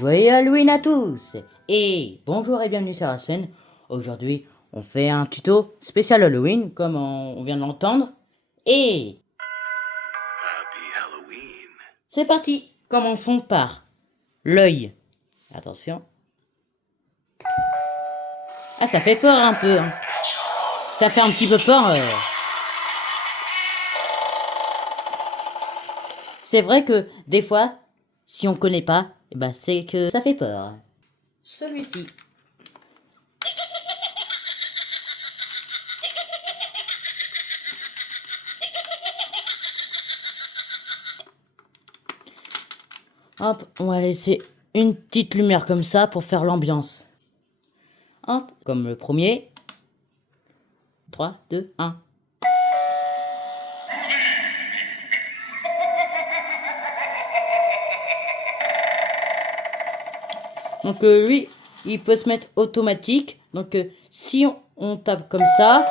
Joyeux Halloween à tous. Et bonjour et bienvenue sur la chaîne. Aujourd'hui, on fait un tuto spécial Halloween, comme on vient de l'entendre. Et Happy Halloween. c'est parti. Commençons par l'œil. Attention. Ah, ça fait peur un peu. Hein. Ça fait un petit peu peur. C'est vrai que des fois, si on connaît pas, eh ben c'est que ça fait peur. Celui-ci. Hop, on va laisser une petite lumière comme ça pour faire l'ambiance. Hop, comme le premier. 3, 2, 1. Donc lui, il peut se mettre automatique. Donc si on tape comme ça,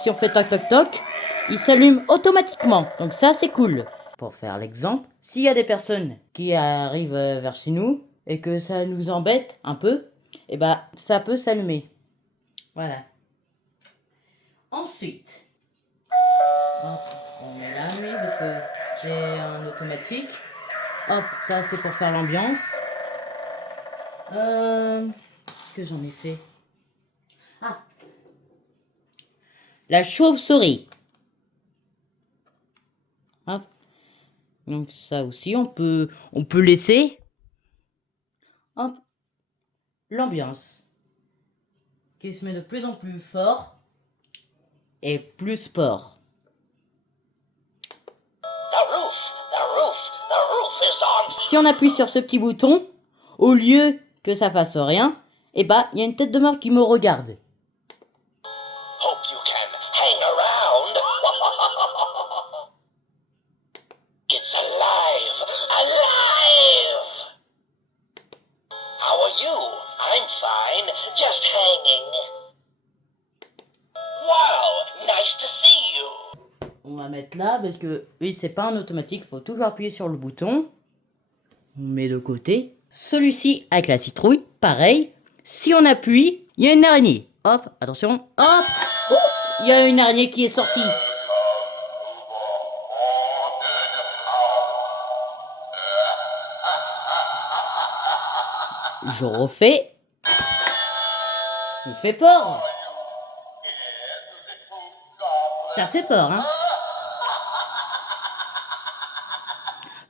si on fait toc toc toc, il s'allume automatiquement. Donc ça c'est cool. Pour faire l'exemple, s'il y a des personnes qui arrivent vers chez nous et que ça nous embête un peu, et bah ça peut s'allumer. Voilà. Ensuite, hop, on met là lui parce que c'est un automatique. Hop, ça c'est pour faire l'ambiance. Qu'est-ce que j'en ai fait? Ah, la chauve-souris. Hop. Donc ça aussi, on peut laisser. Hop. L'ambiance. Qui se met de plus en plus fort. Et plus sport. Si on appuie sur ce petit bouton, au lieu que ça fasse rien, eh bah, il y a une tête de mort qui me regarde. Hope you can hang around. It's alive! Alive! How are you? I'm fine. Just hanging. Wow! Nice to see you! On va mettre là parce que oui, c'est pas un automatique, faut toujours appuyer sur le bouton. On met de côté. Celui-ci avec la citrouille, pareil. Si on appuie, il y a une araignée. Hop, attention. Hop, oh, il y a une araignée qui est sortie. Je refais. Il fait peur. Ça fait peur, hein.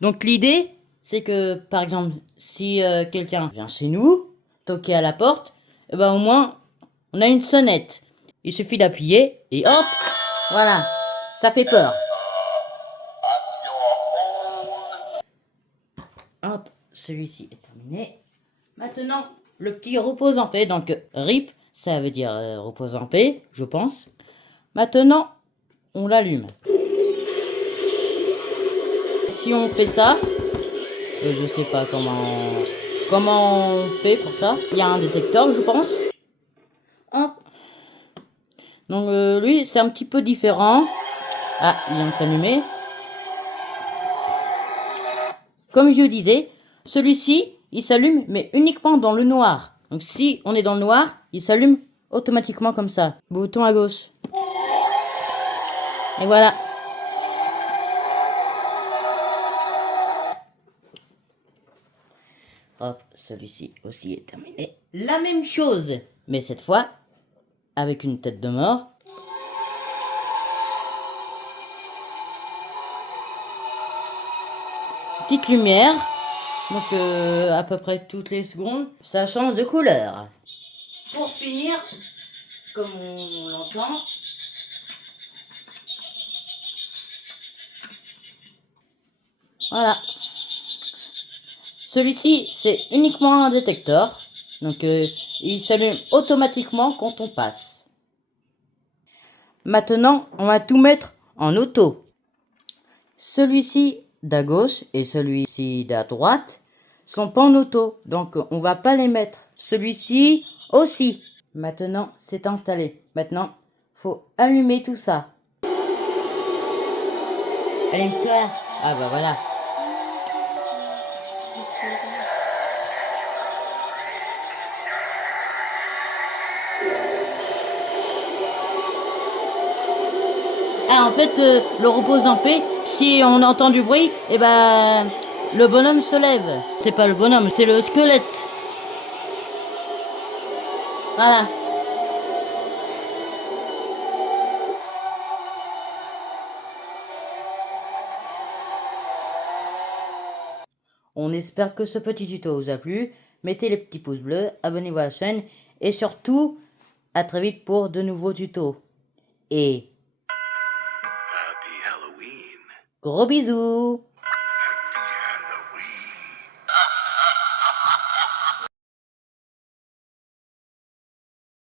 Donc l'idée, c'est que, par exemple, si quelqu'un vient chez nous, toquer à la porte, eh ben, au moins, on a une sonnette. Il suffit d'appuyer et hop, voilà, ça fait peur. Hop, celui-ci est terminé. Maintenant, le petit repose en paix. Donc, RIP, ça veut dire repose en paix, je pense. Maintenant, on l'allume. Si on fait ça, je sais pas comment on fait pour ça. Il y a un détecteur, je pense. Hop. Donc, lui, c'est un petit peu différent. Ah, il vient de s'allumer. Comme je disais, celui-ci, il s'allume, mais uniquement dans le noir. Donc si on est dans le noir, il s'allume automatiquement comme ça. Bouton à gauche. Et voilà. Hop, celui-ci aussi est terminé. La même chose, mais cette fois, avec une tête de mort. Petite lumière. Donc à peu près toutes les secondes, ça change de couleur. Pour finir, comme on l'entend, voilà. Celui-ci, c'est uniquement un détecteur. Donc il s'allume automatiquement quand on passe. Maintenant, on va tout mettre en auto. Celui-ci d'à gauche et celui-ci d'à droite sont pas en auto, donc on va pas les mettre. Celui-ci aussi. Maintenant, c'est installé. Maintenant, faut allumer tout ça. Allume-toi. Ah bah voilà. Ah, en fait, le repose en paix, si on entend du bruit, eh ben, le bonhomme se lève. C'est pas le bonhomme, c'est le squelette. Voilà. On espère que ce petit tuto vous a plu. Mettez les petits pouces bleus, abonnez-vous à la chaîne et surtout, à très vite pour de nouveaux tutos. Et Happy Halloween. gros bisous!